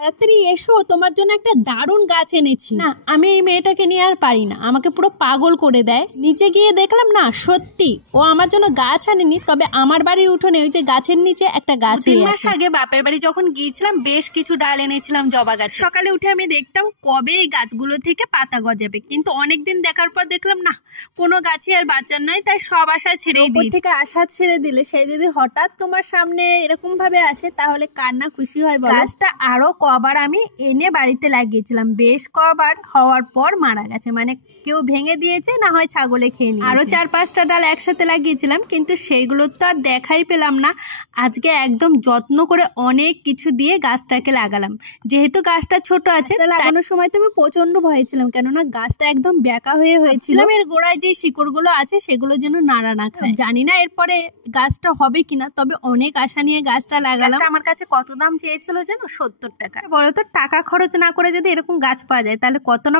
তাড়াতাড়ি এসো, তোমার জন্য একটা দারুণ গাছ এনেছি। না, আমি এই মেয়েটাকে নিয়ে আর পারি না, আমাকে পুরো পাগল করে দেয়। নিচে গিয়ে দেখলাম না, সত্যি ও আমার জন্য গাছ আনেনি, তবে আমার বাড়ির উঠোনে ওই যে গাছের নিচে একটা গাছ। 3 মাস আগে বাপের বাড়ি যখন গিয়েছিলাম বেশ কিছু ডাল এনেছিলাম জবা গাছ। সকালে উঠে আমি দেখতাম কবে এই গাছগুলো থেকে পাতা গজাবে, কিন্তু অনেকদিন দেখার পর দেখলাম না, কোনো গাছই আর বাঁচার নয়, তাই সব আশা ছেড়েই দিয়েছি। থেকে আশা ছেড়ে দিলে সে যদি হঠাৎ তোমার সামনে এরকম ভাবে আসে তাহলে কার না খুশি হয় বলো। গাছটা আরো কবার আমি এনে বাড়িতে লাগিয়েছিলাম, বেশ কবার হওয়ার পর মারা গেছে, মানে কেউ ভেঙে দিয়েছে, না হয় ছাগলে খেয়ে নিয়েছে। আরো 4-5টা ডাল একসাথে লাগিয়েছিলাম, কিন্তু সেইগুলো তো আর দেখাই পেলাম না। আজকে একদম যত্ন করে অনেক কিছু দিয়ে গাছটাকে লাগালাম। যেহেতু গাছটা ছোট আছে, লাগানোর সময় তো আমি প্রচন্ড ভয় ছিলাম, কেননা গাছটা একদম বেঁকা হয়েছিল। এর গোড়ায় যে শিকড়গুলো আছে সেগুলো যেন নাড়া না খায়। জানি না এরপরে গাছটা হবে কিনা, তবে অনেক আশা নিয়ে গাছটা লাগালাম। আমার কাছে কত দাম চেয়েছিল যেন, 70 টাকা। বড় তো টাকা খরচ না করে যদি এরকম গাছ পাওয়া যায় তাহলে কত না